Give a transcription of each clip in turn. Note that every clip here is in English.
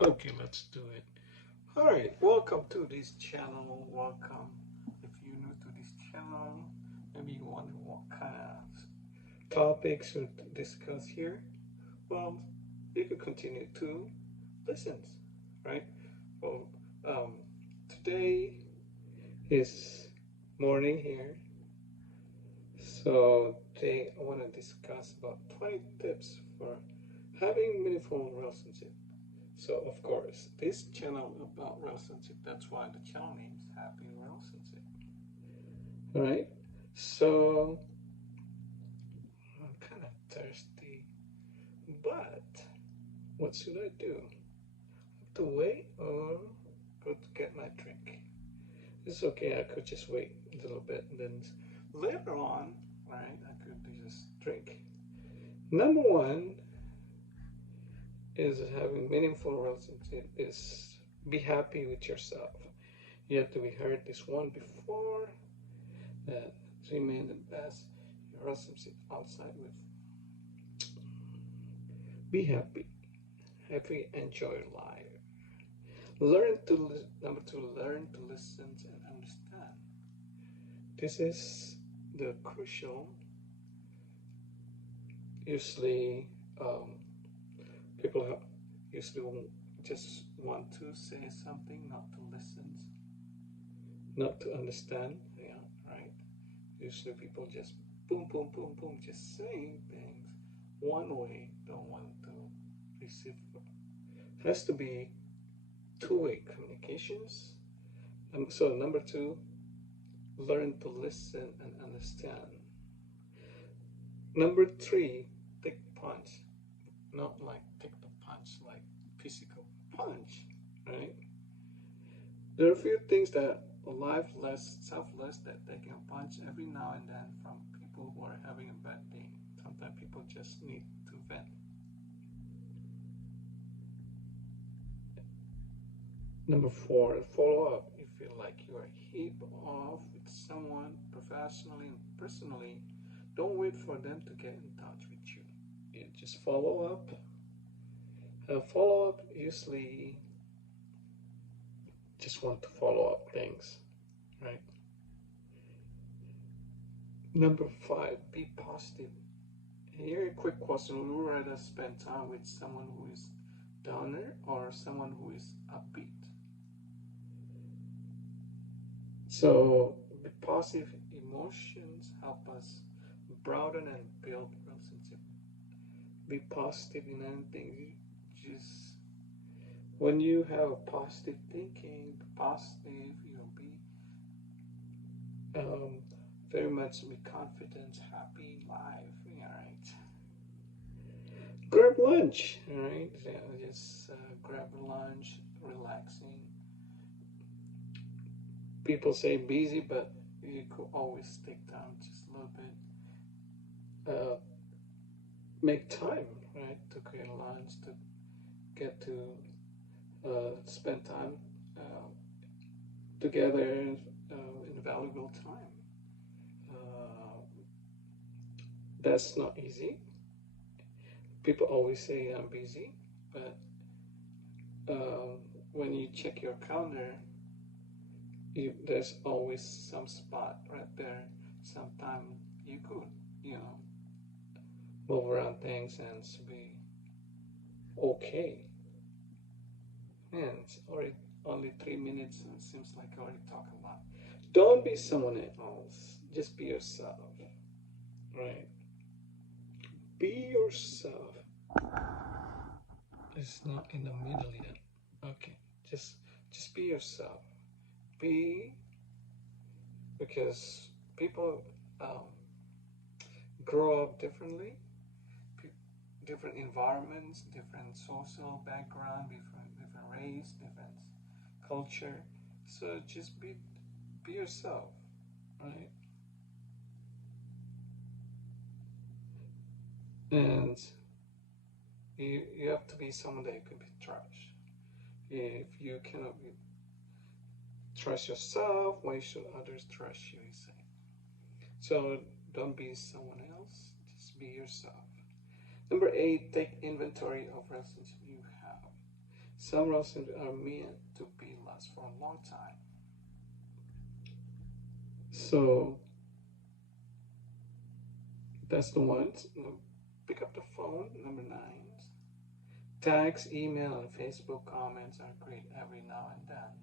Okay, let's do it. All right, welcome to this channel. Welcome. If you're new to this channel, maybe you wonder what kind of topics to discuss here. Well, you could continue to listen, right? Well, um, today is morning here, so today I want to discuss about 20 tips for having meaningful relationship. So of course, this channel about relationship. That's why the channel name is Happy Relationship. All right. So I'm kind of thirsty, but what should I do? Have to wait or go to get my drink? It's okay. I could just wait a little bit, and then later on, right? I could just drink. Number one is having meaningful relationship is be happy with yourself. You have to be heard this one before that remain the best your relationship outside with. Be happy. Happy, enjoy life. Number two, learn to listen and understand. This is the crucial. Usually, um, people have, usually just want to say something, not to listen, not to understand. Yeah, right. Usually people just boom, boom, boom, boom, just saying things one way, don't want to receive. Has to be two-way communications. So number two, learn to listen and understand. Number three, take punch. Not like take the punch, like physical punch, right? There are a few things that lifeless, selfless, that taking a punch every now and then from people who are having a bad day. Sometimes people just need to vent. Number four, follow up. You feel like you are hit off with someone professionally and personally, don't wait for them to get in touch with you. You just follow up. Follow up usually just want to follow up things, right? Number five, be positive. Here, a quick question: would you rather spend time with someone who is downer or someone who is upbeat? So, the positive emotions help us broaden and build relationship. Be positive in anything. Just when you have a positive thinking, be positive. You'll be um, very much be confident, happy life. Yeah, right. Grab lunch. All right. Yeah, just grab a lunch, relaxing. People say busy, but you could always take time just a little bit. Make time, right, to create a lunch, to get to spend time uh, together in valuable time. Uh, that's not easy. People always say I'm busy, but um, when you check your calendar, there's always some spot right there. Sometime you could, you know, move around things and be okay. Man, it's already only 3 minutes and it seems like I already talk a lot. Don't be someone else. Just be yourself, right? Be yourself. It's not in the middle yet. Okay, just just be yourself. Be because people um, grow up differently, different environments, different social background, different race, different culture. So just be yourself, right? And you have to be someone that you can be trust. If you cannot be, trust yourself, why should others trust you? You say. So don't be someone else. Just be yourself. Number eight, take inventory of relationship you have. Some relationships are meant to be last for a long time. So that's the ones. Pick up the phone. Number 9. Tags, email, and Facebook comments are great every now and then,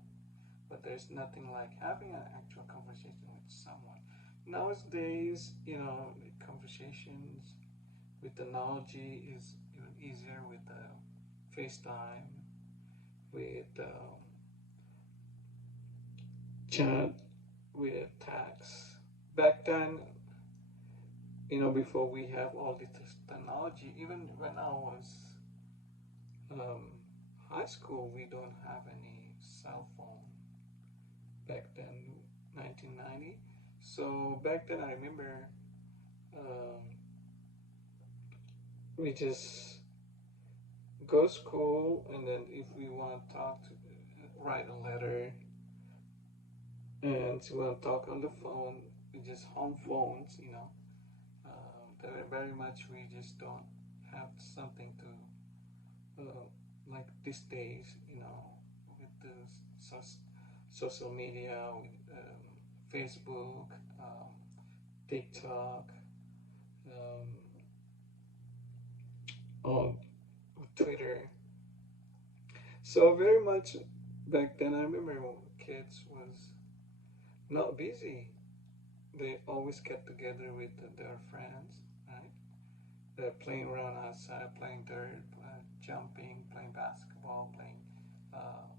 but there's nothing like having an actual conversation with someone. Nowadays, the conversations with technology is even easier with FaceTime, with chat, with tags. Back then, before we have all this technology, even when I was um, high school, we don't have any cell phone back then, 1990. So back then, I remember um, we just go to school, and then if we want to talk, to write a letter, and we want to talk on the phone, we just home phones, very much we just don't have something to like these days, with the social media, with Facebook, TikTok, um, on Twitter. So very much back then, I remember when kids was not busy. They always get together with their friends, right? They're playing around outside, playing dirt, jumping, playing basketball, playing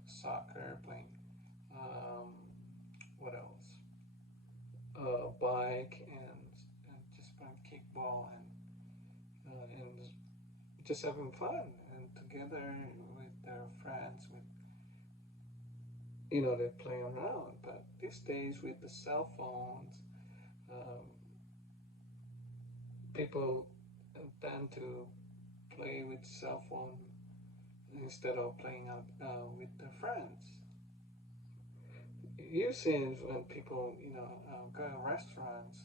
soccer, playing um, what else? Bike and just playing kickball and just having fun and together with their friends. With they're playing around. But these days with the cell phones, um, people tend to play with cell phone instead of playing out with their friends. You've seen when people, go to restaurants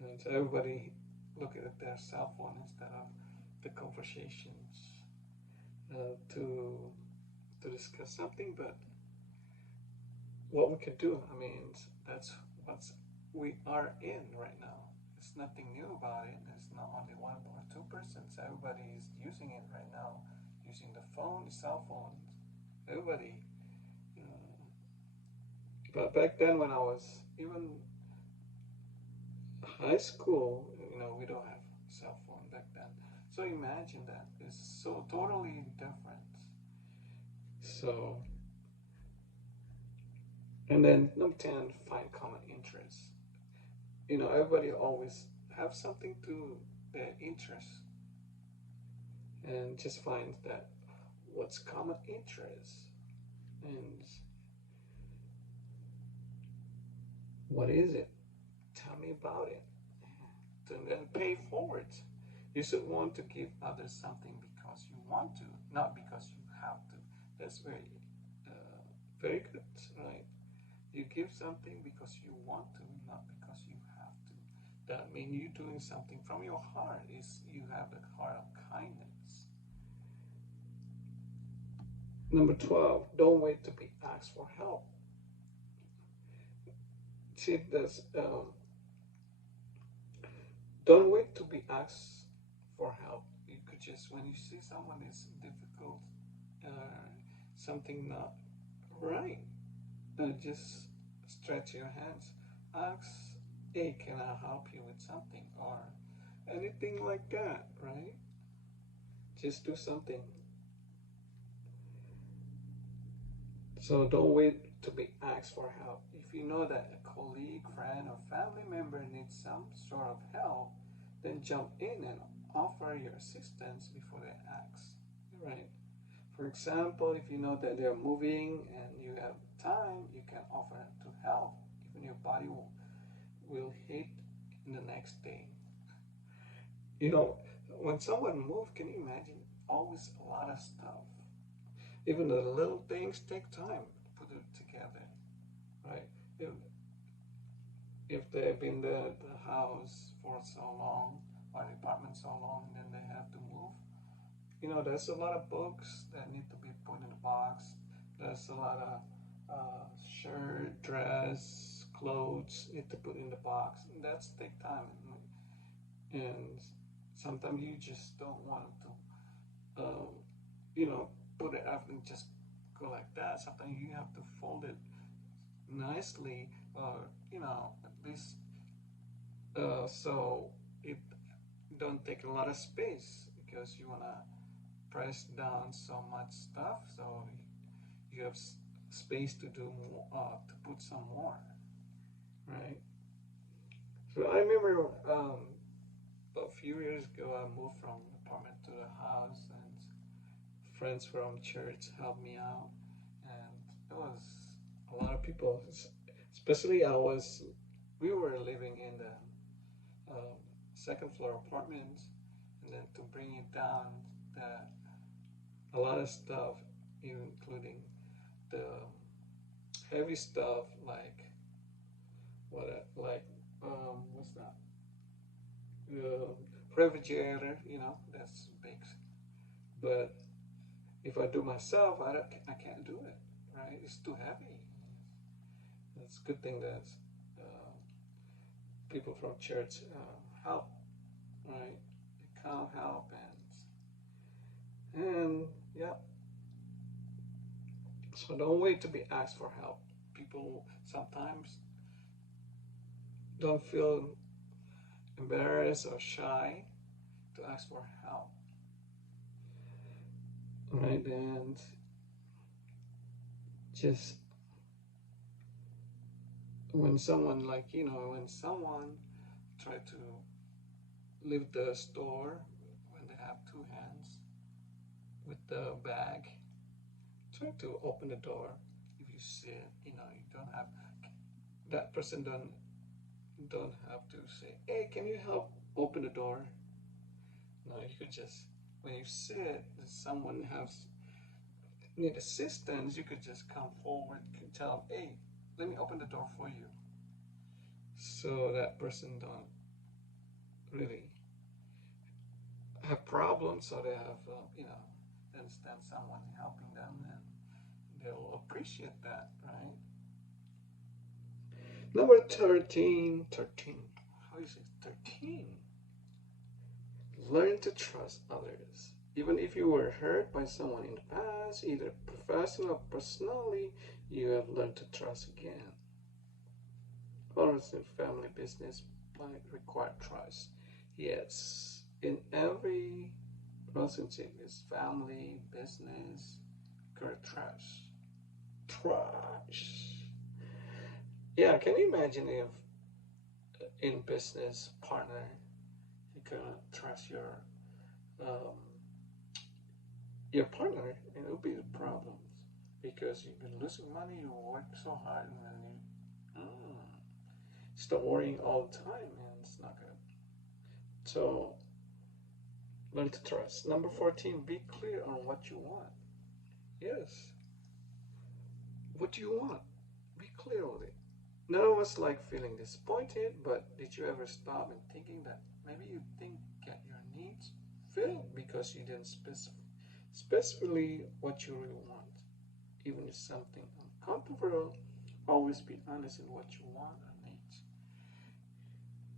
and so everybody look at their cell phone instead of the conversations to discuss something. But what we could do, I mean, that's what we are in right now. It's nothing new about it. It's not only 1 or 2%. Everybody is using it right now, using the phone, the cell phones. Everybody. But back then, when I was even high school, we don't have cell phone back then. So imagine that. It's so totally different. So, and then number 10, find common interests. Everybody always have something to their interest, and just find that what's common interest and what is it? Tell me about it. And then pay forward. You should want to give others something because you want to, not because you have to. That's very good, right? You give something because you want to, not because you have to. That means you're doing something from your heart. Is you have a heart of kindness. Number 12, don't wait to be asked for help. See, this, don't wait to be asked for help. You could just, when you see someone is difficult, something not right, just stretch your hands. Ask, hey, can I help you with something? Or anything like that, right? Just do something. So don't wait to be asked for help. If you know that a colleague, friend, or family member needs some sort of help, then jump in and offer your assistance before they ask, right? For example, if you know that they're moving and you have time, you can offer to help. Even your body will hit in the next day. When someone moves, can you imagine? Always a lot of stuff. Even the little things take time to put it together, right? If they've been the house for so long, or the apartment so long, and then they have to move, There's a lot of books that need to be put in a box. There's a lot of shirt, dress, clothes need to put in the box. And that's take time. And sometimes you just don't want to, put it up and just go like that. Sometimes you have to fold it nicely, or at least so it don't take a lot of space because you wanna press down so much stuff, so you have space to do more, to put some more, right? So I remember a few years ago I moved from apartment to the house, and friends from church helped me out, and it was a lot of people. Especially we were living in the second floor apartment, and then to bring it down, a lot of stuff, including the heavy stuff like what's that? Uh, Refrigerator, that's big. But if I do myself, I can't do it, right? It's too heavy. It's a good thing that uh, people from church help, right? They come help, and yeah. So don't wait to be asked for help. People sometimes don't feel embarrassed or shy to ask for help, right? And just when someone when someone try to leave the store when they have two hands with the bag, try to open the door. If you see it, you don't have that person don't have to say, "Hey, can you help open the door?" No, you could just when you see it, someone has need assistance, you could just come forward and tell them, "Hey, let me open the door for you." So that person don't really have problems, so they have understand someone helping them, and they'll appreciate that, right? Number 13. How do you say 13? Learn to trust others. Even if you were hurt by someone in the past, either professionally or personally, you have learned to trust again. Whereas in family business might require trust. Yes, in every relationship, is family, business, got trust. Trust. Yeah, can you imagine if in business partner you cannot trust um, your partner, and it'll be the problems because you've been losing money, you work so hard, and then you start worrying all the time, and it's not good. So learn to trust. Number 14, be clear on what you want. Yes, what do you want? Be clear with it. None of us like feeling disappointed, but did you ever stop and thinking that maybe you didn't get your needs filled because you didn't specifically what you really want? Even if something uncomfortable, always be honest in what you want or need.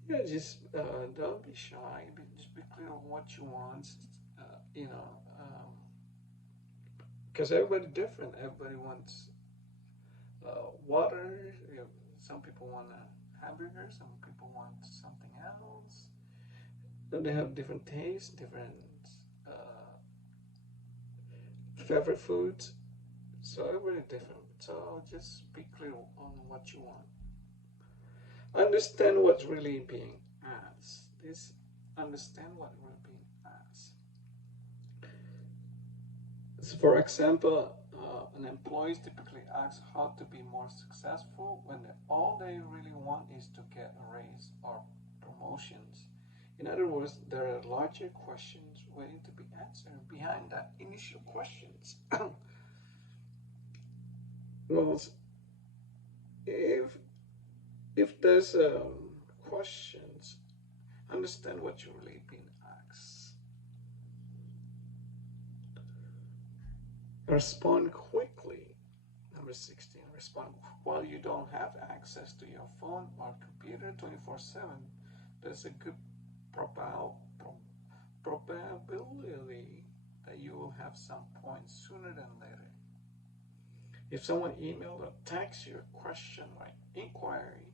Yeah, just don't be shy. Just be clear on what you want. You know, because everybody's different. Everybody wants water. Some people want a hamburger. Some people want something else. Then they have different tastes, different uh, favorite foods. So everybody different. So just be clear on what you want. Understand what's really being asked. This understand what really being asked. So for example, an employee typically asks how to be more successful when all they really want is to get a raise or promotions. In other words, there are larger questions waiting to be answered behind that initial questions. Well, if there's questions, understand what you're really being asked. Respond quickly. Number 16, respond while you don't have access to your phone or computer 24/7. There's a good probability that you will have some point sooner than later. If someone emailed or texts you a question or inquiry,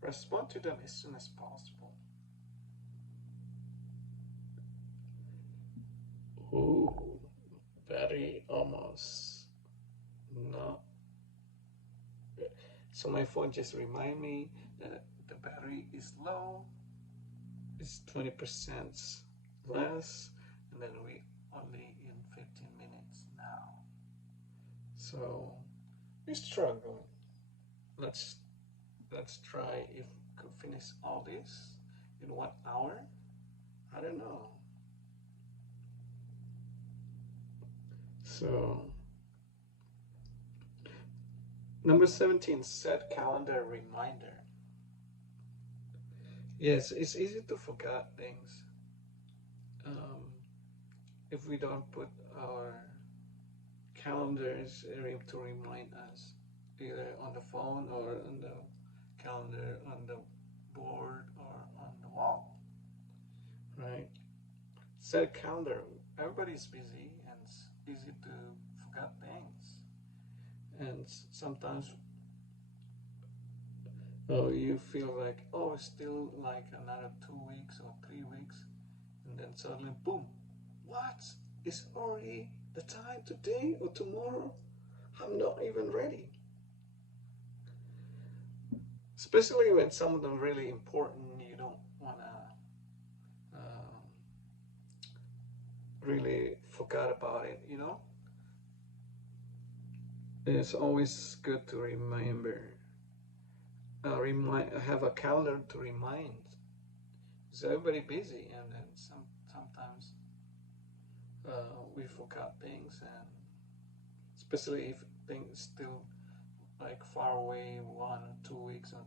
respond to them as soon as possible. Ooh, very almost not. So my phone just remind me that the battery is low. It's 20% less, and then we only in 15 minutes now. So we're struggling. Let's try if we could finish all this in 1 hour. I don't know. So number 17, set calendar reminder. Yes, it's easy to forget things if we don't put our calendars to remind us, either on the phone or on the calendar, on the board or on the wall, right? Set calendar. Everybody's busy and it's easy to forget things, and sometimes you feel like, oh, it's still like another 2 weeks or 3 weeks, and then suddenly, boom, what? It's already the time today or tomorrow? I'm not even ready. Especially when some of them really important, you don't want to really forget about it, you know? It's always good to remember. Have a calendar to remind. So everybody busy, and then sometimes we forgot things, and especially if things still like far away, 1 or 2 weeks or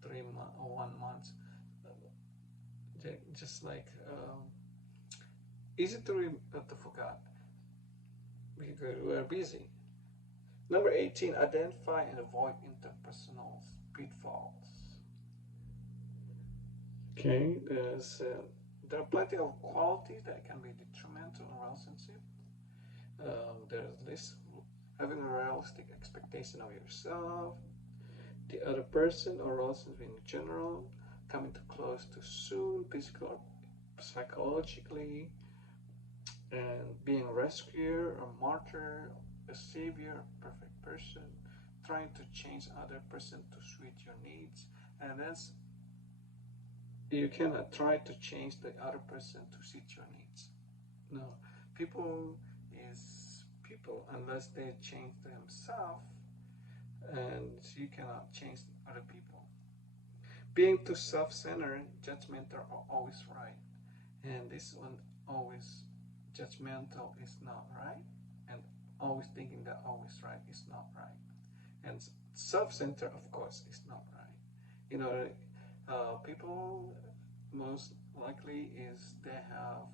3 months or 1 month, just like easy to forget because we're busy. Number 18, identify and avoid interpersonal pitfalls. Okay, there are plenty of qualities that can be detrimental in relationship. There's this: having a realistic expectation of yourself, the other person, or relationship in general, coming too close too soon, physically or psychologically, and being a rescuer, a martyr, a savior, a perfect person, trying to change other person to suit your needs, and that's you cannot try to change the other person to suit your needs. No, people is people unless they change themselves, and you cannot change other people. Being too self-centered, judgmental are always right, and this one always judgmental is not right, and always thinking that always right is not right, and self-centered of course is not right. You know, people most likely is they have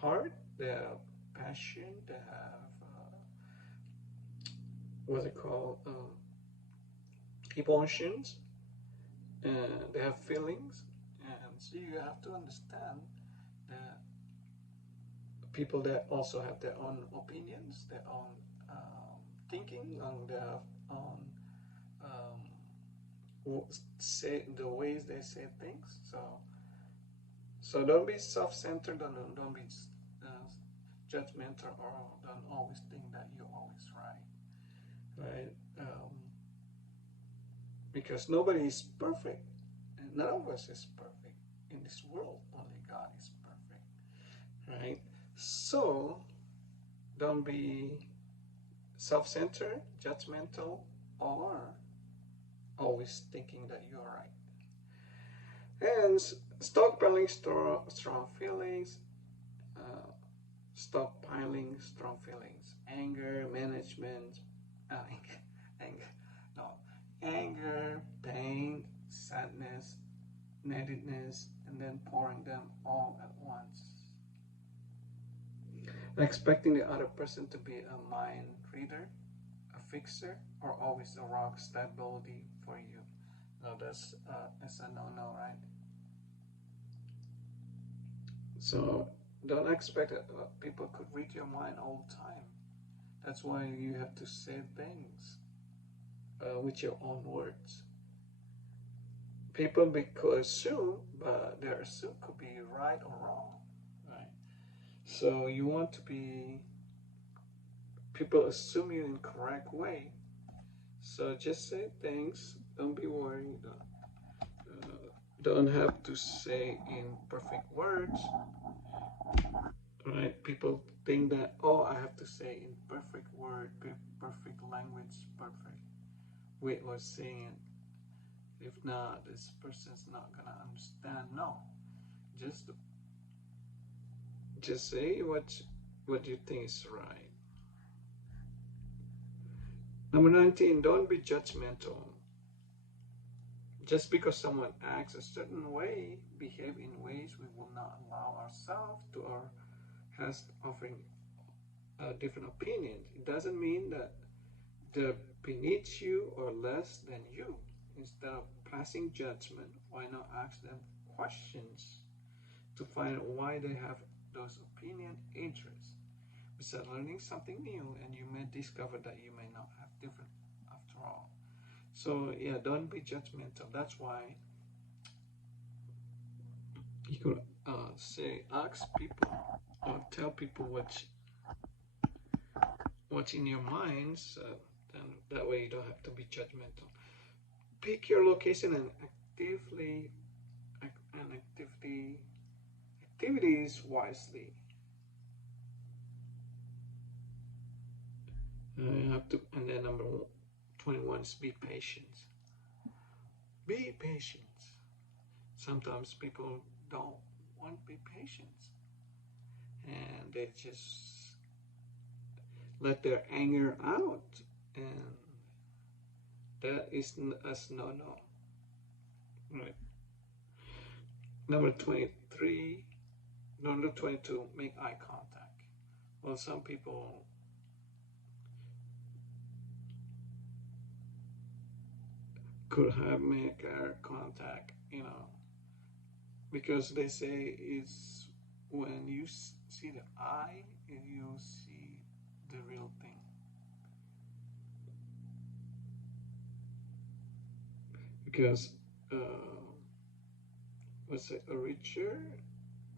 heart, they have passion, they have what's it called, emotions, and they have feelings, and so you have to understand that people that also have their own opinions, their own thinking, on their own say the ways they say things. So don't be self-centered, don't be judgmental, or don't always think that you're always right. Because nobody is perfect, and none of us is perfect in this world. Only God is perfect, right? So don't be self-centered, judgmental, or always thinking that you're right. And stockpiling strong feelings, stockpiling strong feelings, anger management, anger, pain, sadness, negativeness, and then pouring them all at once. Expecting the other person to be a mind reader, a fixer, or always a rock stability for you. No, that's a no-no, right? So don't expect that people could read your mind all the time. That's why you have to say things with your own words. People could assume, but their assume could be right or wrong, right? So you want to be people assume you in correct way. So just say things. Don't be worried. Don't have to say in perfect words, right? People think that, oh, I have to say in perfect word, perfect language, perfect way of saying it. If not, this person's not gonna understand. No, just just say what you think is right. Number 19, don't be judgmental. Just because someone acts a certain way, behave in ways we will not allow ourselves to, or has offering a different opinion, it doesn't mean that they're beneath you or less than you. Instead of passing judgment, why not ask them questions to find out why they have those opinion interests? Besides learning something new, and you may discover that you may not have different after all. So yeah, don't be judgmental. That's why you could say, ask people or tell people what's in your minds. Then that way you don't have to be judgmental. Pick your location and activities wisely. You have to, and then number 21 is be patient. Be patient. Sometimes people don't want to be patient, and they just let their anger out, and that is a no. Right. Number 22, make eye contact. Well, some people could have make eye contact, because they say it's when you see the eye, you see the real thing. Because a richer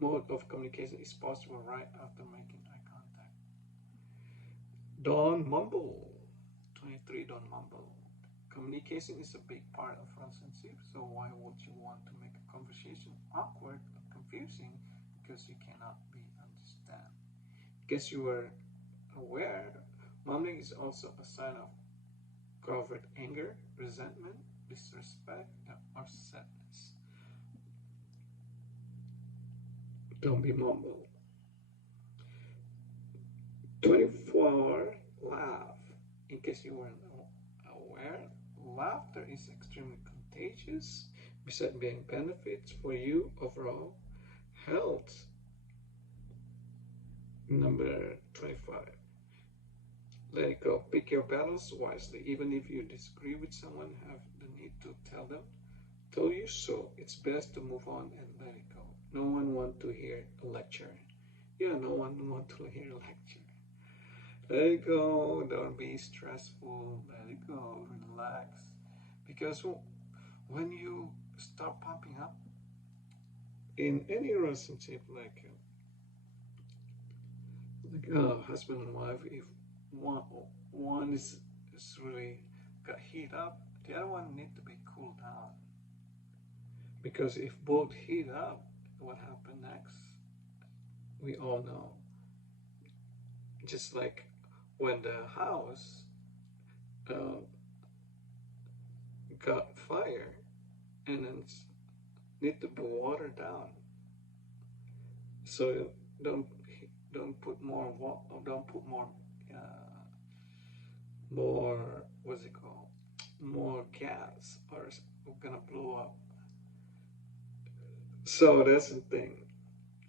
mode of communication is possible right after making eye contact. Don't mumble. 23, don't mumble. Communication is a big part of relationship, so why would you want to make a conversation awkward or confusing because you cannot be understood? Because you are aware, mumbling is also a sign of covert anger, resentment, disrespect, or sadness. Don't be mumble. 24, laugh. In case you weren't aware, laughter is extremely contagious, besides being benefits for you overall health. Number 25. Let it go. Pick your battles wisely. Even if you disagree with someone, have the need to tell them, told you so. It's best to move on and let it go. No one wants to hear a lecture. Yeah, no one wants to hear a lecture. Let it go. Don't be stressful. Let it go. Relax. Because when you start pumping up in any relationship, like husband and wife, if one is really got heat up, the other one need to be cooled down. Because if both heat up, what happened next? We all know. Just like when the house got fire and then need to be watered down. So don't put more what's it called, more gas, or it's gonna blow up. So that's the thing.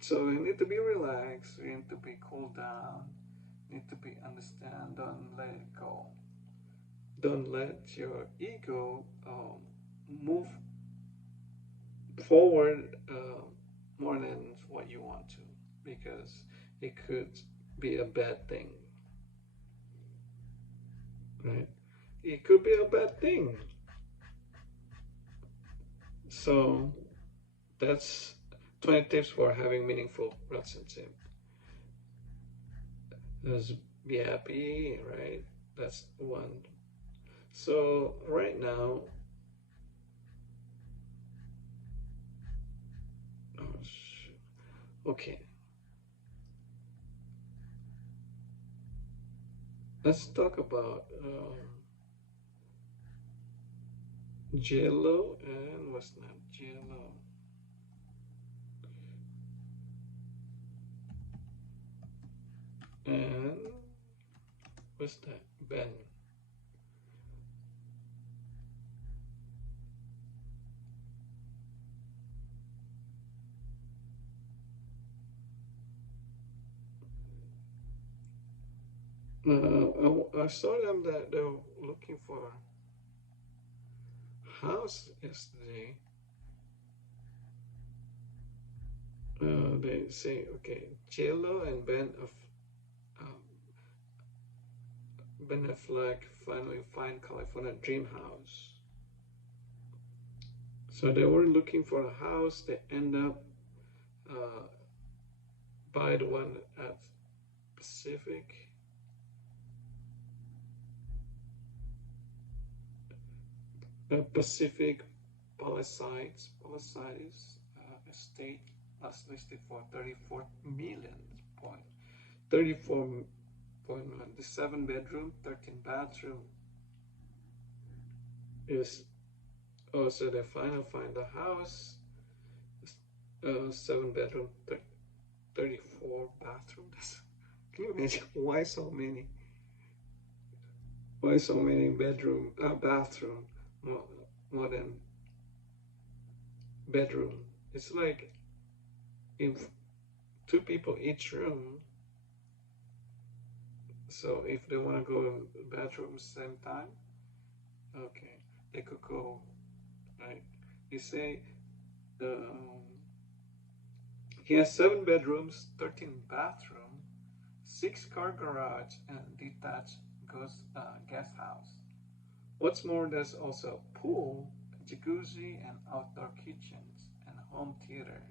So you need to be relaxed, you need to be cool down, you need to be understand, don't let it go. Don't let your ego move forward more than what you want to, because it could be a bad thing, right? It could be a bad thing. So that's 20 tips for having meaningful relationship. Just be happy, right? That's one. So right now, okay, let's talk about JLo and what's not JLo. And what's that? Ben. I saw them that they were looking for a house yesterday. They say, okay, JLo and Ben Affleck finally find California dream house. So they were looking for a house. They end up buy the one at Pacific. Pacific Palisades estate was listed for 34 million point. 34 point. The 7-bedroom, 13 bathroom is also the final find the house. 7-bedroom, 34 bathrooms. Can you imagine why so many? Why so many bathroom more than bedroom? It's like if 2 people each room. So if they want to go to the bathroom same time, okay, they could go, right? You say he has 7 bedrooms, 13 bathroom, 6-car garage, and detached guest house. What's more, there's also a pool, a jacuzzi, and outdoor kitchens, and a home theater.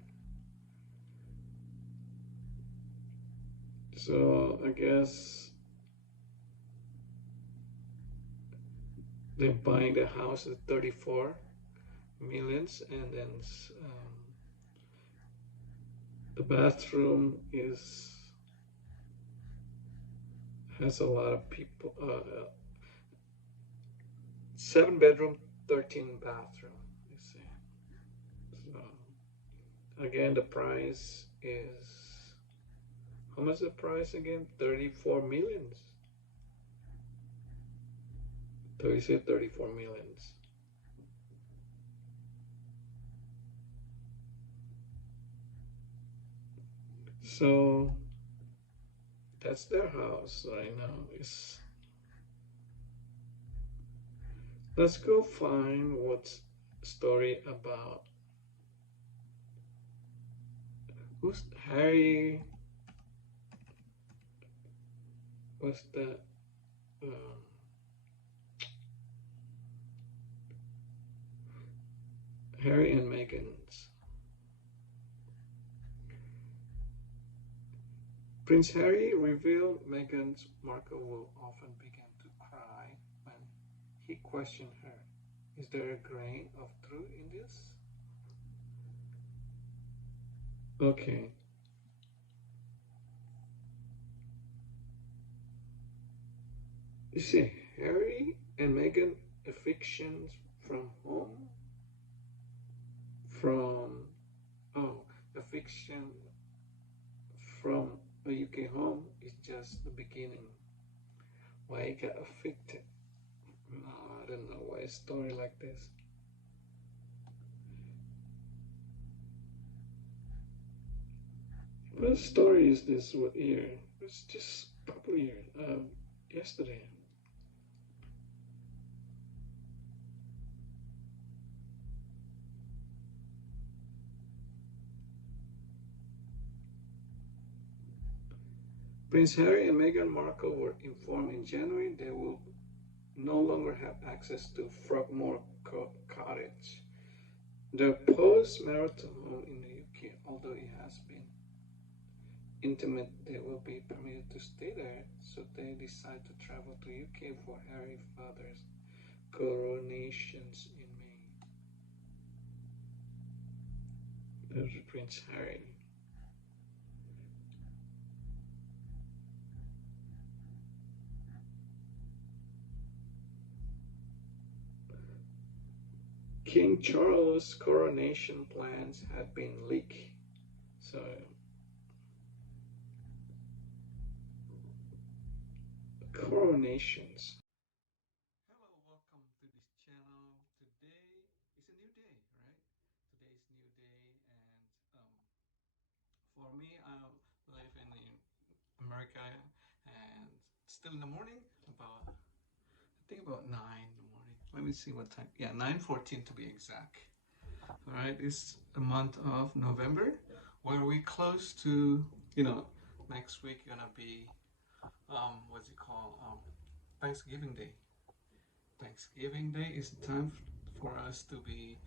So I guess they're buying the house at 34 millions, and then the bathroom has a lot of people. 7-bedroom, 13 bathroom. You see. So again, the price is, how much is the price again? 34 millions. So you say 34 millions. So that's their house right now. Let's go find what's story about. Who's Harry? What's that? Harry and Meghan's. Prince Harry revealed Meghan Markle will often begin to cry when he questioned her. Is there a grain of truth in this? Okay. You see, Harry and Meghan evictions from home? Eviction from a UK home is just the beginning. Why he got evicted? I don't know why a story like this. What story is this? What year? It's just a couple of years. Yesterday. Prince Harry and Meghan Markle were informed in January they will no longer have access to Frogmore Cottage, their post-marital home in the UK. Although it has been intimate, they will be permitted to stay there, so they decide to travel to UK for Harry's father's coronations in May. There's Prince Harry. King Charles' coronation plans had been leaked. So, coronations. Hello, welcome to this channel. Today is a new day, right? Today is new day, and for me, I live in America, and still in the morning. I think about 9 in the morning. Let me see what time. Yeah, 9:14 to be exact. All right, it's the month of November, where we close to, next week gonna be what's it called? Thanksgiving Day. Thanksgiving Day is the time for us to be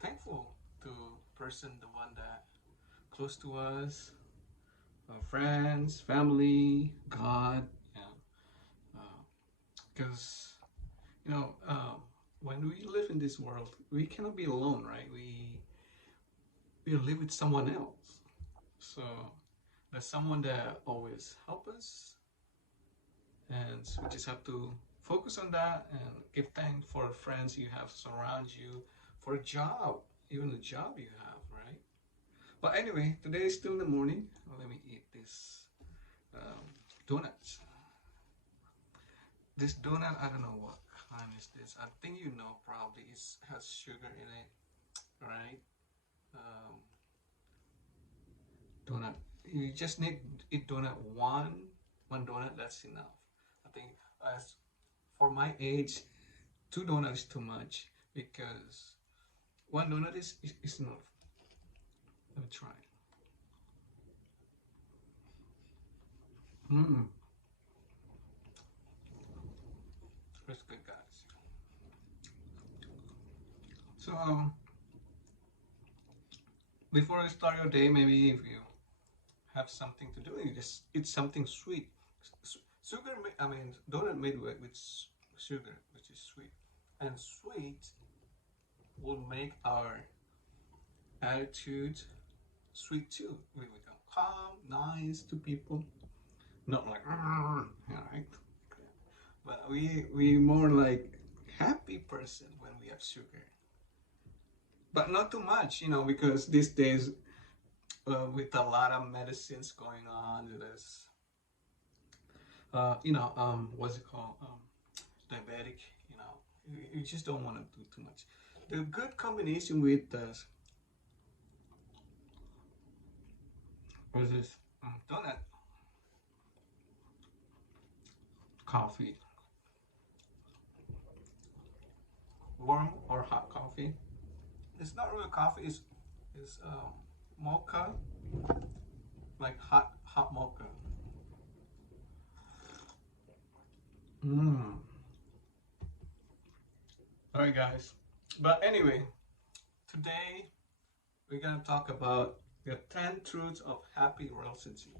thankful to person, the one that close to us, our friends, family, God. Yeah, because when we live in this world, we cannot be alone, right? We live with someone else, so there's someone that always help us, and we just have to focus on that and give thanks for friends you have surround you, for a job, even the job you have, right? But anyway, today is still in the morning. Let me eat this donuts. This donut, I don't know what kind is this. I think probably it has sugar in it, right? Um, Donut. You just need eat donut one donut. That's enough. I think as for my age, two donuts is too much because one donut is enough. Let me try. Mmm, that's good, guys. So before you start your day, maybe if you have something to do, you just eat something sweet. Sugar, I mean, donut made with sugar, which is sweet, and sweet will make our attitude sweet too. We become calm, nice to people, not like, right? But we more like happy person when we have sugar, but not too much, because these days with a lot of medicines going on, there's what's it called, diabetic. You just don't want to do too much. The good combination with what is this, donut, coffee, warm or hot coffee. It's not really coffee. It's mocha, like hot mocha. Mmm. All right, guys. But anyway, today we're gonna talk about the 10 truths of happy relationship.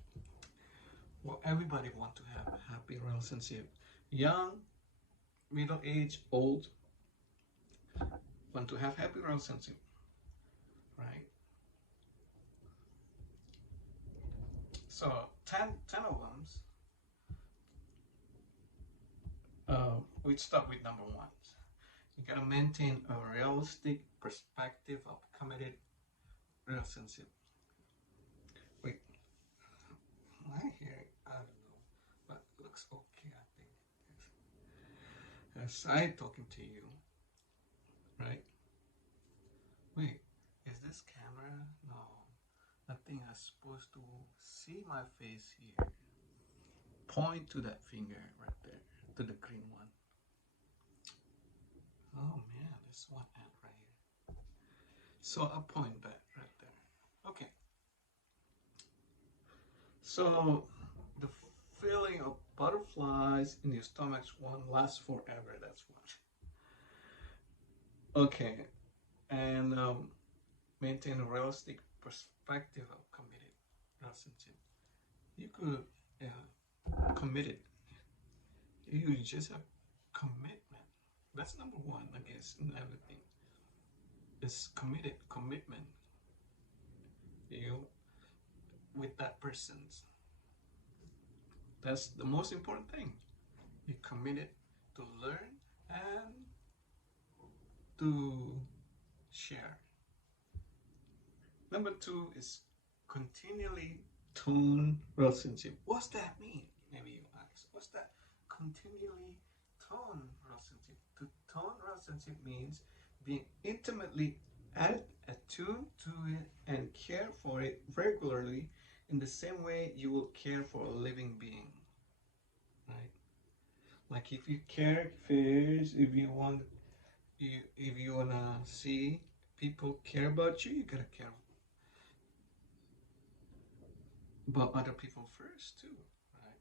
Well, everybody want to have a happy relationship. Young, middle age, old, want to have happy relationship, right? So 10 of them. We start with number one. You gotta maintain a realistic perspective of committed relationship. Wait, my hair, I don't know, but it looks okay, I think. As I talking to you, right? Wait, is this camera? No, I think I'm supposed to see my face here. Point to that finger right there, to the green one. Oh man, there's one ant right here. So I'll point back right there. Okay. So the feeling of butterflies in your stomach won't last forever. That's what. Okay, and maintain a realistic perspective of committed relationship. You could commit it. You just have commitment. That's number one, I guess, in everything. It's commitment. You with that person. That's the most important thing. You committed to learn and to share. Number two is continually tone relationship. What's that mean? Maybe you ask. What's that continually tone relationship? To tone relationship means being intimately attuned to it and care for it regularly in the same way you will care for a living being. Right? Like if you care fish, if you wanna see people care about you, you gotta care about other people first too, right?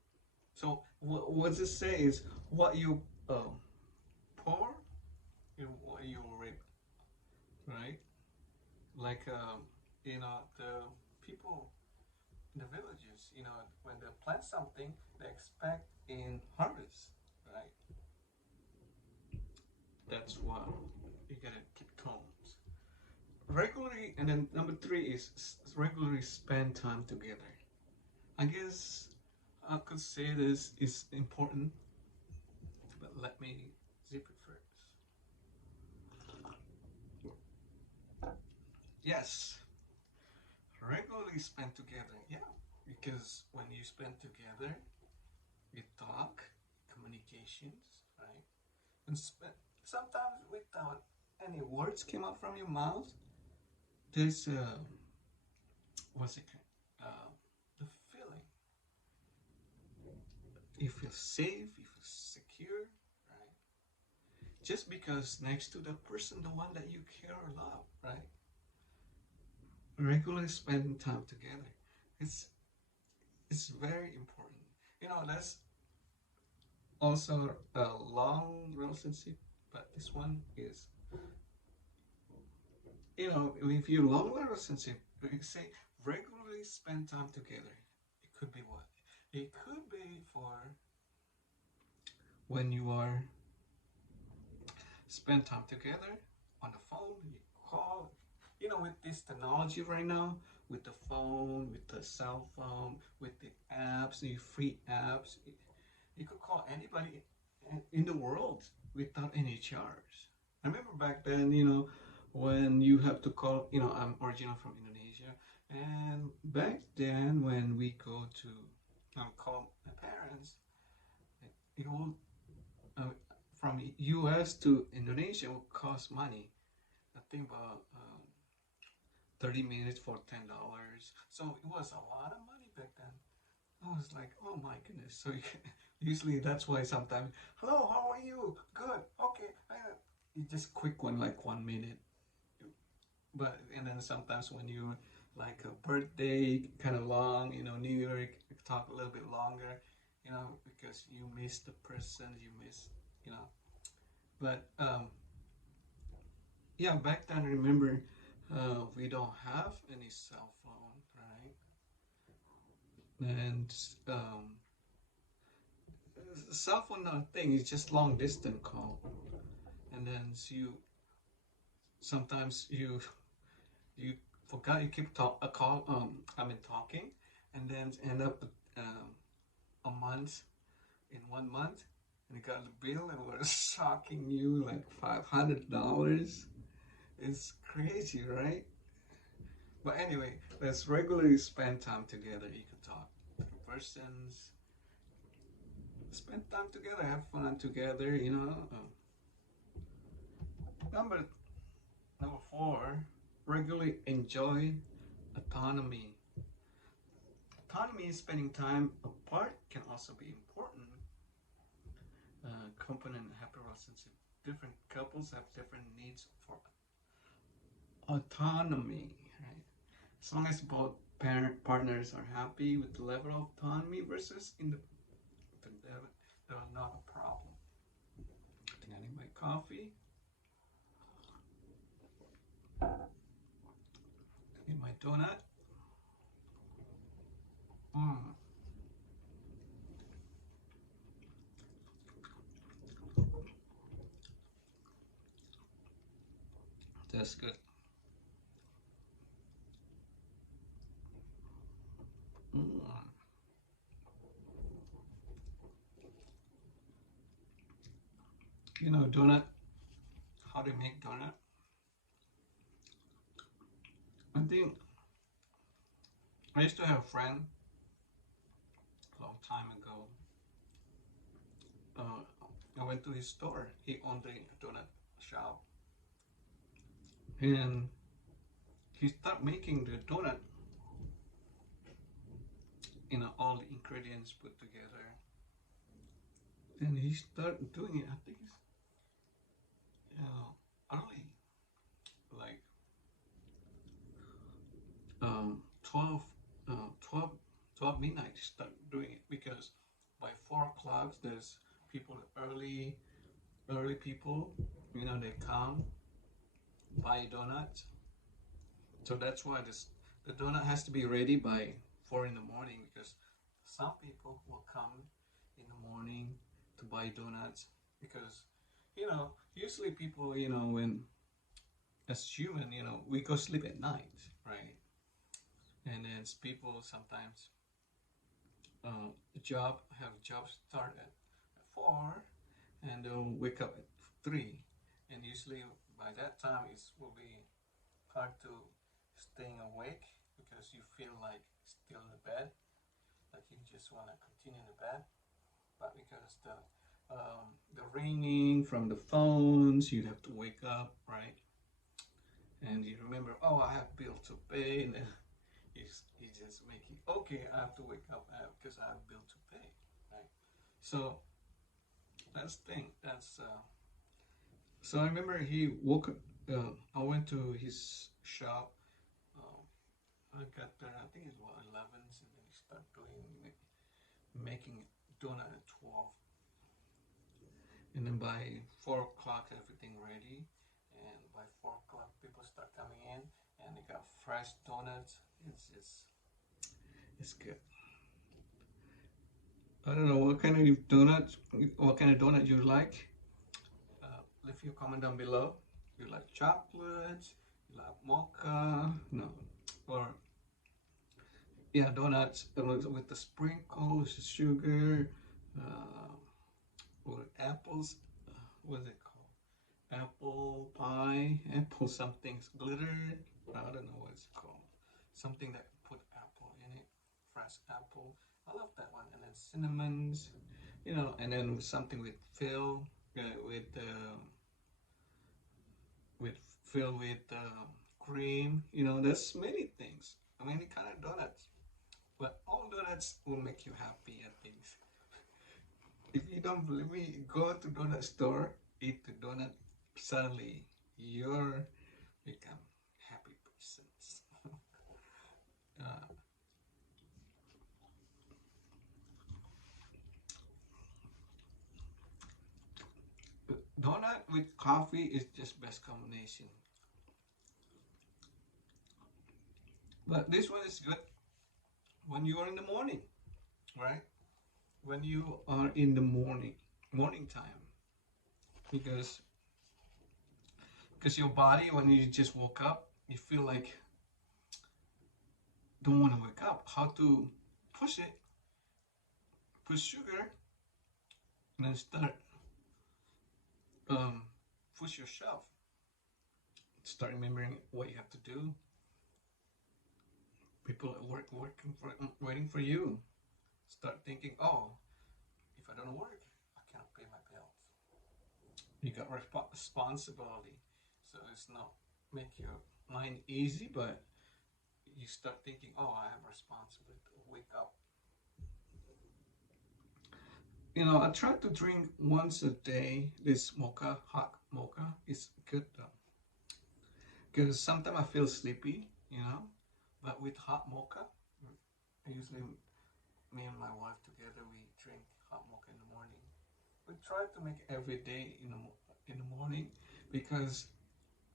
So what it say is what you pour, what you reap, right? Like the people in the villages, when they plant something, they expect in harvest, right? That's why you gotta keep tones regularly. And then number three is regularly spend time together. I guess I could say this is important, but let me zip it first. Yes, regularly spend together. Yeah, because when you spend together, you talk, communications, right? And sometimes without any words came out from your mouth, there's what's it? The feeling. You feel safe, you feel secure, right? Just because next to that person, the one that you care or love, right? Regularly spending time together. It's very important. That's also a long relationship, but this one is, if you long relationship, you say regularly spend time together. It could be what? It could be for when you are spend time together on the phone, you call, with this technology right now, with the phone, with the cell phone, with the apps, the free apps, you could call anybody in the world without any charge. I remember back then, when you have to call, I'm original from Indonesia, and back then when we go to call my parents, it will from US to Indonesia will cost money. I think about 30 minutes for $10. So it was a lot of money back then. I was like, oh my goodness. So usually that's why sometimes, hello, how are you? Good. Okay. You just quick one, like 1 minute. And then sometimes when you like a birthday, kind of long, New Year, you talk a little bit longer, because you miss the person, you miss, But yeah, back then, remember, we don't have any cell phone, right? And cell phone not thing is just long distance call, and then sometimes you forgot you keep talking, and then end up a month in 1 month, and you got the bill and was shocking you like $500. It's crazy, right? But anyway, let's regularly spend time together. You can talk to persons, spend time together, have fun together. Number four, regularly enjoy autonomy. autonomy, spending time apart, can also be important component in happy relationship. Different couples have different needs for autonomy, right? As long as both parent partners are happy with the level of autonomy versus independence, there's not a problem. I think I need my coffee. I need my donut. Mm. That's good. Mm. You know, donut, how to make donut? I think I used to have a friend a long time ago. Uh, I went to his store. He owned a donut shop, and he started making the donut. You know, all the ingredients put together, and he started doing it. I think it's early, like 12, 12, 12 midnight. He started doing it because by 4 o'clock, there's people early people. You know, they come buy donuts. So that's why the donut has to be ready by 4 in the morning because some people will come in the morning to buy donuts because usually people when as human we go sleep at night, right? And then people sometimes jobs start at 4 and they'll wake up at 3, and usually by that time it will be hard to staying awake because you feel like still in the bed, like you just want to continue in the bed, but because the ringing from the phones, you have to wake up, right? And you remember, oh, I have bill to pay, and then you just making okay, I have to wake up because I have bill to pay, right? So that's the thing. So I remember he woke up. I went to his shop. Um, I got there. I think it was 11, and then he started making donut at 12, and then by 4 o'clock everything ready, and by 4 o'clock people start coming in, and they got fresh donuts. It's good. I don't know what kind of donut you like. Leave your comment down below. You like chocolate? You like mocha? No, or yeah, donuts with the sprinkles, sugar, uh, or apples. What is it called? Apple pie, apple something's glittered. I don't know what it's called. Something that put apple in it, fresh apple. I love that one. And then cinnamons, and then something with fill, with filled with cream. There's many things, many kind of donuts. But all donuts will make you happy, I think. If you don't believe me, go to donut store, eat the donut. Suddenly, you're become happy persons. uh, Donut with coffee is just best combination. But this one is good when you are in the morning, right? When you are in the morning time, because your body, when you just woke up, you feel like don't want to wake up. How to push it? Put sugar and then start um, push yourself. Start remembering what you have to do. People at work waiting for you. Start thinking, oh, if I don't work, I can't pay my bills. You got responsibility, so it's not make your mind easy, but you start thinking, oh, I have responsibility to wake up. You know, I try to drink once a day. This mocha, hot mocha, is good though. Because sometimes I feel sleepy, you know. But with hot mocha, I usually, me and my wife together, we drink hot mocha in the morning. We try to make every day in the morning because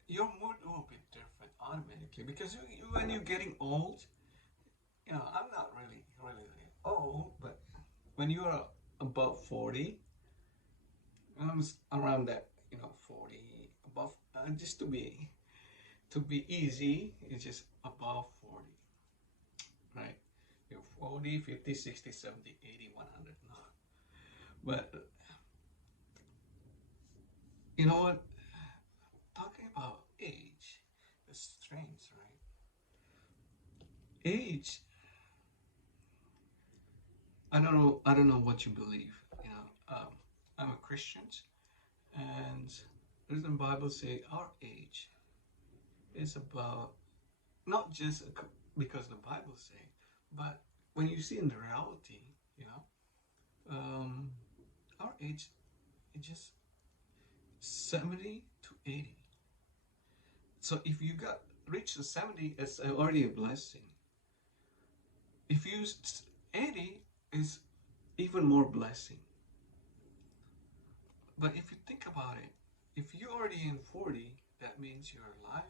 your mood will be different automatically. Because when you're getting old, you know, I'm not really old, but when you are above 40, I'm around that, you know, 40 above, just to be easy, it's just above 40, right? You're 40, 50, 60, 70, 80, 100. No. But you know what? Talking about age, it's strange, right? Age, I don't know what you believe. You know, I'm a Christian, and there's the Bible say our age is about not just because the Bible say, but when you see in the reality, you know, our age is just 70 to 80. So if you got reach the 70, it's already a blessing. If you 80 is even more blessing. But if you think about it, if you're already in 40, that means your life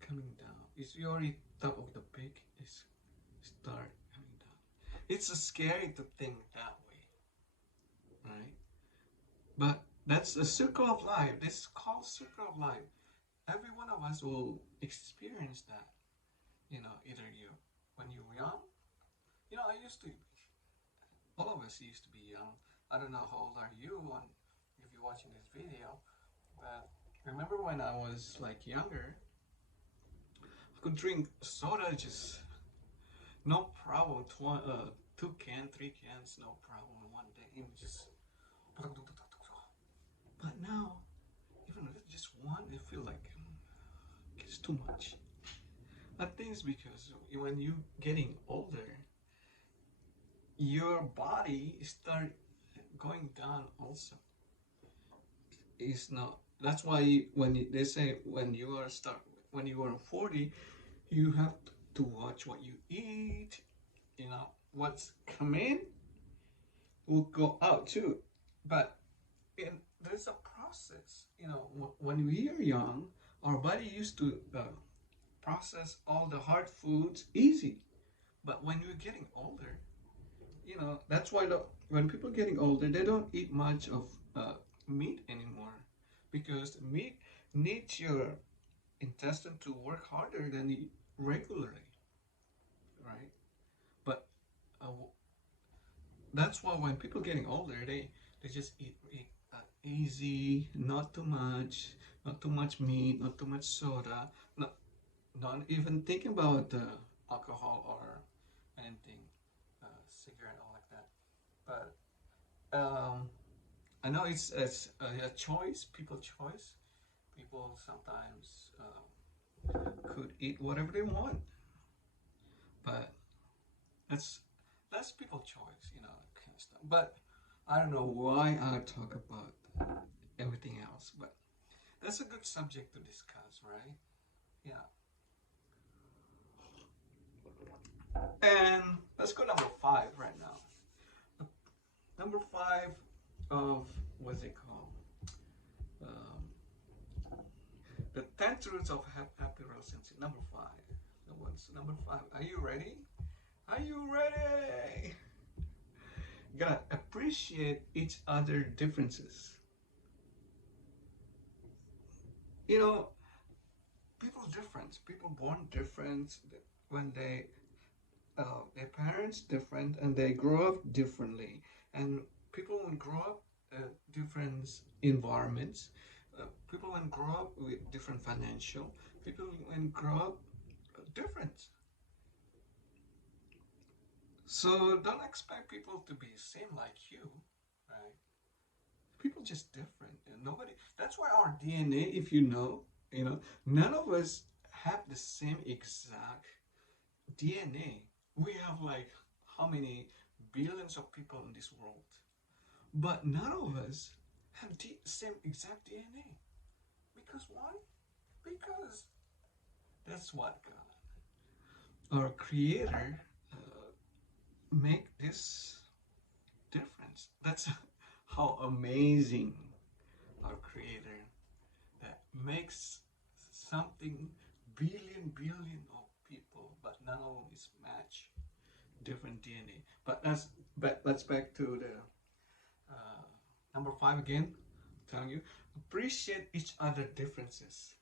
coming down. If you're already top of the peak, it's start coming down. It's scary to think that way, right? But that's a circle of life. This is called circle of life. Every one of us will experience that. You know, either you when you're young. You know, I used to. All of us used to be young. I don't know how old are you on if you're watching this video, but remember when I was like younger, I could drink soda just no problem. Two cans, three cans, no problem. One day, it was just. But now, even if it's just one, it feel like it's too much. I think it's because when you getting older, your body start going down also. It's not. That's why they say when you are 40, you have to watch what you eat. You know what's coming will go out too. But there's a process. You know, when we are young, our body used to process all the hard foods easy. But when you're getting older, you know that's why when people are getting older, they don't eat much of meat anymore because meat needs your intestine to work harder than regularly, right? But uh, that's why when people getting older, they just eat easy, not too much meat, not too much soda, not even thinking about alcohol or anything, cigarette, all like that. But I know it's a choice, people choice. People sometimes could eat whatever they want, but that's that's people choice, you know, kind of stuff. But I don't know why I talk about everything else, but that's a good subject to discuss, right? Yeah. And let's go number 5 right now. Number 5 of what's it called? The 10 truths of happy relationship. Number 5. What's number 5? Are you ready? Are you ready? You gotta appreciate each other differences. You know, people different. People born different when their parents different and they grow up differently. And people when grow up different environments. People when grow up with different financial. People when grow up different. So don't expect people to be same like you, right? People just different. And nobody. That's why our DNA, if you know, none of us have the same exact DNA. We have like how many billions of people in this world, but none of us have the same exact DNA. Because why? Because that's what God, our Creator, make this difference. That's how amazing our Creator that makes something billion of people, but none of them is match different DNA. But let's back to the uh, number 5 again. I'm telling you, appreciate each other differences.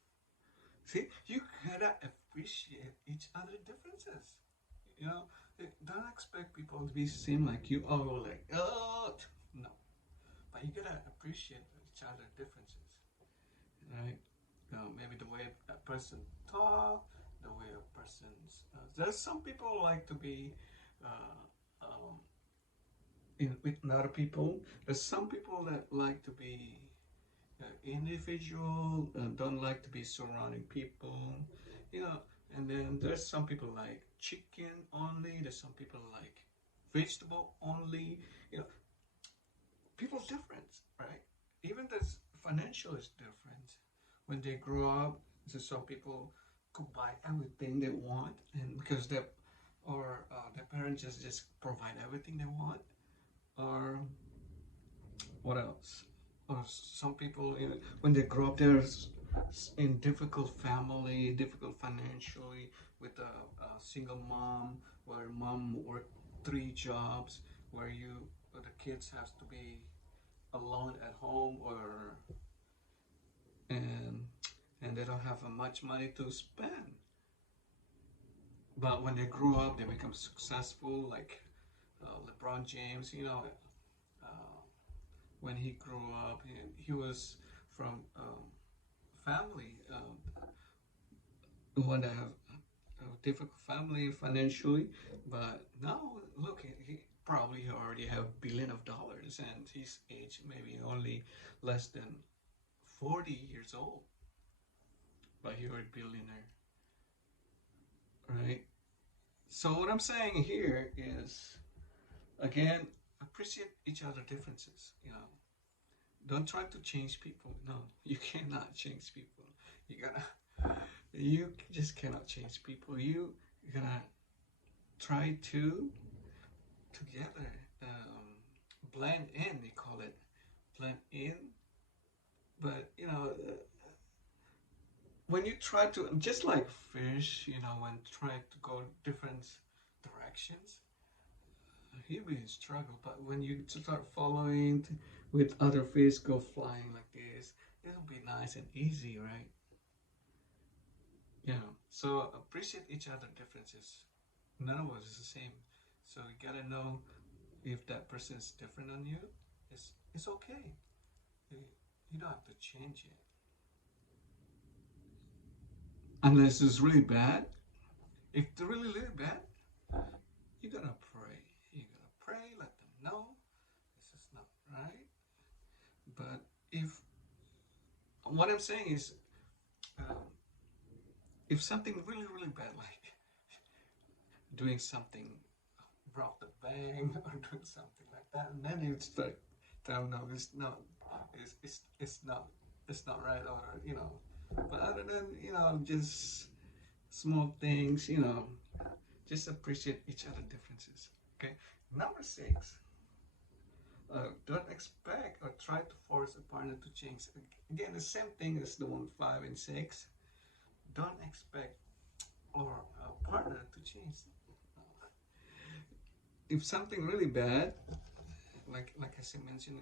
See, you gotta appreciate each other differences. You know, don't expect people to be same like you. Oh, like no. But you gotta appreciate each other differences, right? Maybe the way a person talk, the way a person's. There's some people like to be with other people. There's some people that like to be individual, don't like to be surrounding people, you know. And then there's some people like chicken only. There's some people like vegetable only. You know, people different, right? Even the financial is different. When they grow up, so some people could buy everything they want, and because they or their parents just provide everything they want, or what else? Or some people, you know, when they grow up, they're in difficult family, difficult financially, with a single mom, where mom worked 3 jobs, where the kids have to be alone at home, or and and they don't have much money to spend. But when they grow up, they become successful, like LeBron James. You know, uh, when he grew up, he was from family, one that have a difficult family financially, but now look, he probably already have $1 billion, and his age maybe only less than 40 years old, but he already billionaire, right? So what I'm saying here is, again, appreciate each other differences. You know, don't try to change people. No, you cannot change people. You gotta, you just cannot change people. You gotta try to together blend in. They call it blend in, but you know, when you try to, just like fish, you know, when try to go different directions, he'll be in struggle. But when you start following with other fish go flying like this, it'll be nice and easy, right? Yeah. So appreciate each other differences. None of us is the same. So you gotta know if that person is different on you. It's okay. You, you don't have to change it unless it's really bad. If it's really really bad, you gotta pray. You gotta pray. Let them know this is not right. But if what I'm saying is, um, if something really really bad, like doing something rob the bank or doing something like that, and then you start tell them no, it's not, it's not right, or you know. But other than, you know, just small things, you know, just appreciate each other differences. Okay. Number 6, don't expect or try to force a partner to change. Again, the same thing as the one 5 and 6. Don't expect or a partner to change. If something really bad, like I said, mentioned,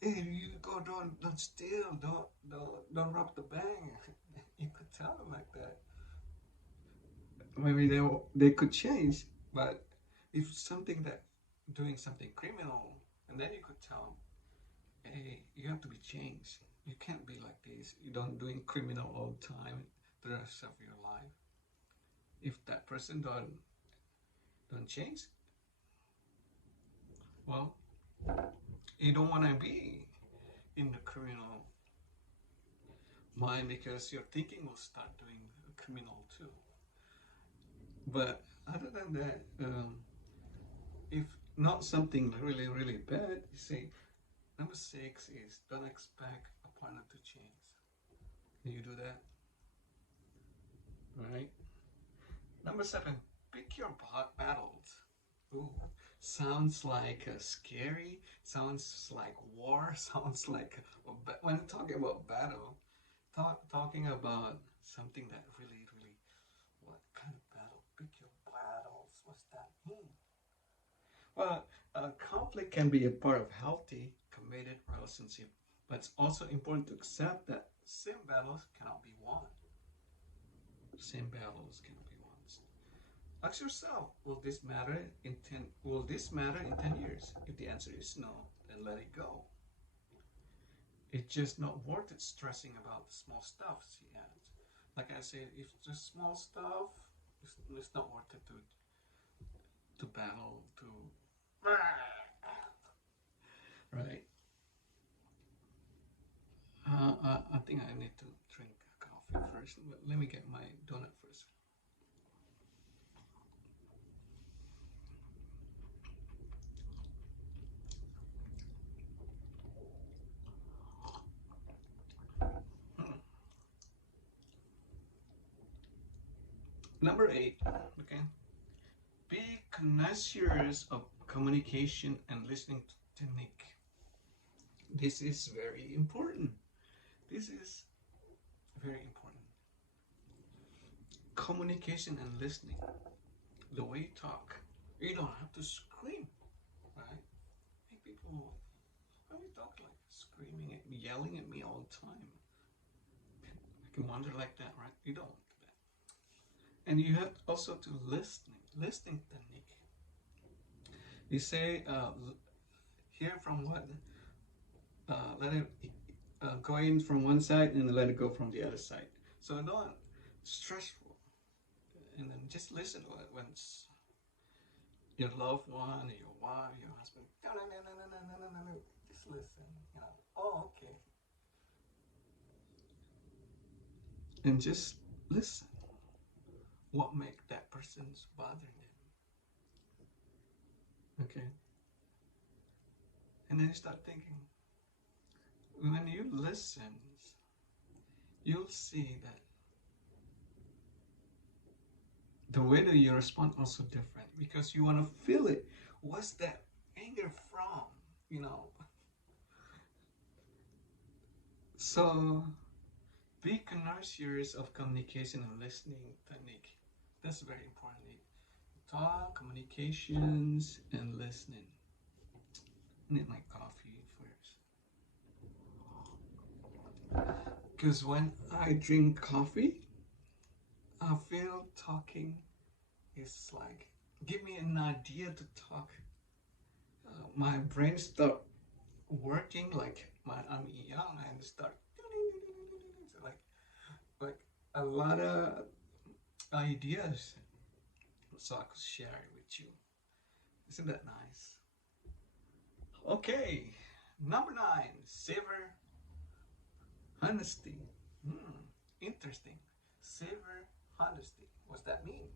hey, you go, don't steal, don't rob the bank. You could tell them like that. Maybe they could change, but if something that doing something criminal, and then you could tell them, hey, you have to be changed. You can't be like this. You don't doing criminal all the time the rest of your life. If that person don't change, well, you don't want to be in the criminal mind, because your thinking will start doing criminal too. But other than that, if not something really, really bad, you say number 6 is don't expect a partner to change. Can you do that? Right? Number 7, pick your battles. Ooh, sounds like scary, sounds like war, sounds like when talking about battle, talking about something that really, really, what kind of battle? Pick your battles. What's that mean? Well, conflict can be a part of healthy, committed relationship, but it's also important to accept that same battles cannot be won. Same battles cannot be won. Ask yourself, will this matter in 10 years? If the answer is no, then let it go. It's just not worth it stressing about the small stuff, she adds. Like I said, if the small stuff, it's not worth it to battle, to right. I think I need to drink coffee first. Let me get my donut first. Number 8, okay. Be connoisseurs of communication and listening technique. This is very important. This is very important. Communication and listening. The way you talk. You don't have to scream, right? Hey, people, why do you talk like screaming at me, yelling at me all the time? I can wonder like that, right? You don't do that. And you have also to listening technique. You say, hear from what, let it go in from one side and let it go from the other side. So don't stressful, and then just listen when your loved one, your wife, your husband, just listen. You know, oh, okay, and just listen. What make that person's bothering them? Okay, and then you start thinking. When you listen, you'll see that the way that you respond also different because you want to feel it. What's that anger from? You know. So be connoisseurs of communication and listening technique. That's very important. Talk, communications, and listening. I need my coffee first. Because when I drink coffee, I feel talking is like, give me an idea to talk. My brain start working like I'm young and start like a lot of ideas, so I could share it with you. Isn't that nice? Okay, number 9, savor honesty. Interesting. Savor honesty. What's that mean?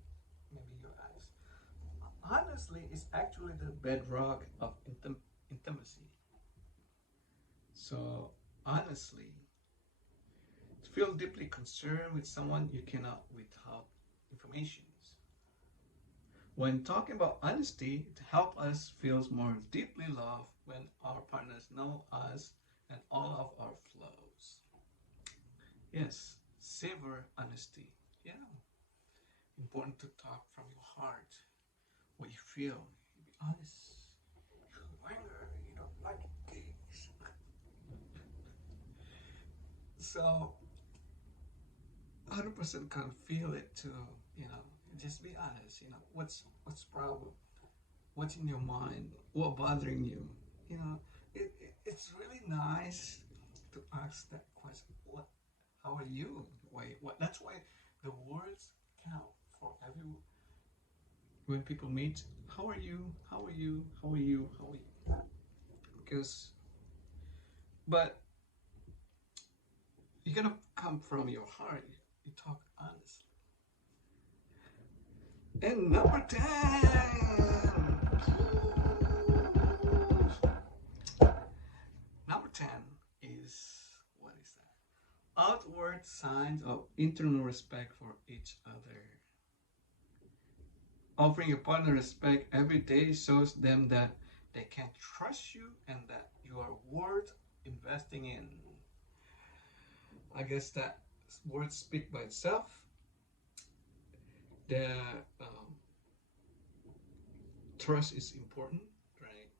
Maybe you ask. Honestly, it's actually the bedrock of intimacy. So, honestly, feel deeply concerned with someone you cannot withhold information. When talking about honesty, it helps us feel more deeply loved when our partners know us and all of our flaws. Yes, savor honesty. Yeah, important to talk from your heart, what you feel. Be honest. You're anger, you don't like this. So, 100% can feel it too. You know, just be honest. You know, what's problem? What's in your mind? What bothering you? You know, it's really nice to ask that question. What? How are you? Why? What? That's why the words count for every. When people meet, how are you? How are you? How are you? How are you? Because, but you're gonna come from your heart. You talk honestly. And number 10. Number 10 is, what is that? Outward signs of internal respect for each other. Offering your partner respect every day shows them that they can trust you and that you are worth investing in. I guess that words speak by itself. The trust is important, right?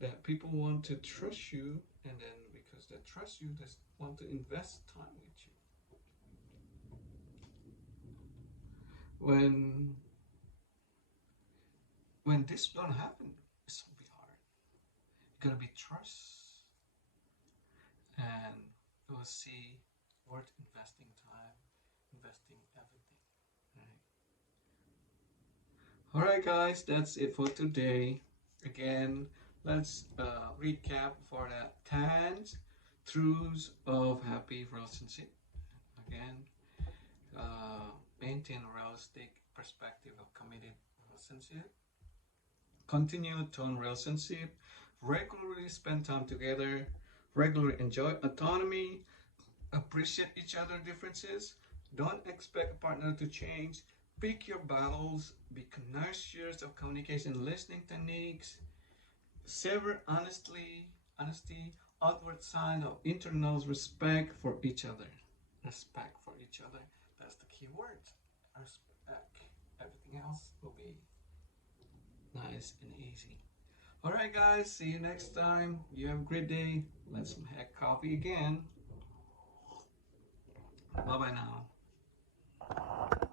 That people want to trust you, and then because they trust you, they want to invest time with you. When this don't happen, it's gonna be hard. You gotta be trust, and you'll see worth investing time, investing everything. Right? All right, guys, that's it for today. Again, let's recap for the 10 truths of happy relationship. Again, maintain a realistic perspective of committed relationship. Continue tone relationship. Regularly spend time together. Regularly enjoy autonomy. Appreciate each other's differences. Don't expect a partner to change. Pick your battles. Be conscious of communication listening techniques. Savor honesty, outward sign of internal respect for each other. Respect for each other. That's the key word. Respect. Everything else will be nice and easy. Alright, guys, see you next time. You have a great day. Let's have coffee again. Bye bye now.